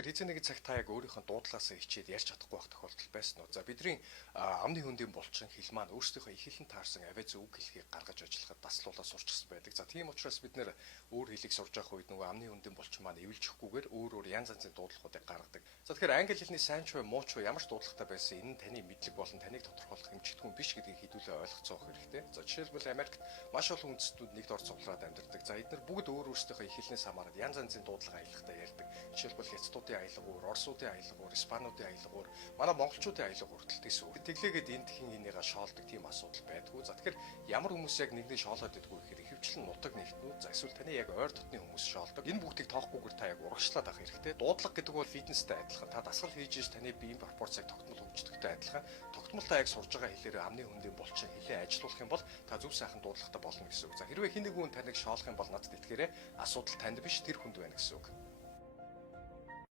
Тэгэхээр хэзээ нэгэн цаг та яг өөрийнхөө дуудлагаасаа хичээд ярьж чадахгүй байх тохиолдол байсан уу? За бидний амны хөндийн булчин хэл маань өөрсдийнхөө их хэлэн таарсан авиа зөв хэлхийг гаргаж ажиллахад таслуулаад сурч байдаг. За тийм учраас бид нэр өөр хэлийг сурж явах үед нөгөө амны хөндийн булчин маань эвэлжихгүйгээр өөр янз янзын дуудлагуудыг гаргадаг. За тэгэхээр англи хэлний сайн ч бай муу ч бай ямар ч дуудлагатай байсан энэ нь таны мэдлэг болон таныг тодорхойлох хэмжигдэхүүн биш гэдгийг хэдүүлээ ойлгоцоох хэрэгтэй. За жишээлбэл Америкт маш олон үндэстнүүд нэгд орж цуглаад амьдардаг. За эдгээр бүгд өөр өөрсдийнхөө их хэлнээс хамаарат янз янзын дуудлага аялахтаа ярьдаг. Жишээлбэл хятадуудын аялгуур, орсуудын аялгуур, испануудын аялгуур, манай монголчуудын аялгуур хүртэл тийс үг. Тэглээгээд энэ тхэн энийгээ шоолдог тийм асуудал байдгүй. За тэгэхээр ямар хүмүүс яг нэгний шоолоод идэггүй гэхээр ихэвчлэн нутаг нэгтнүүд за эсвэл таны яг ойр дотны хүмүүс шоолдог. Энэ бүгдийг тоохгүй та яг урагшлаад авах хэрэгтэй. Дуудлага гэдэг бол фитнестэй адилхан. Та дасгал хийж иж таны биеийн пропорцийг тогтмол хөгждөгтэй адилхан. Тогтмол та яг сурж байгаа хэлээр амны хөндийн булчин хэлээ ажилуулах юм бол та зөв сайхан дуудлагатай болно гэсэн үг. За хэрвээ хин нэг хүн таныг шоолох юм бол надад итгээрэй. Асуудал танд биш тэр хүнд байна гэсэн үг.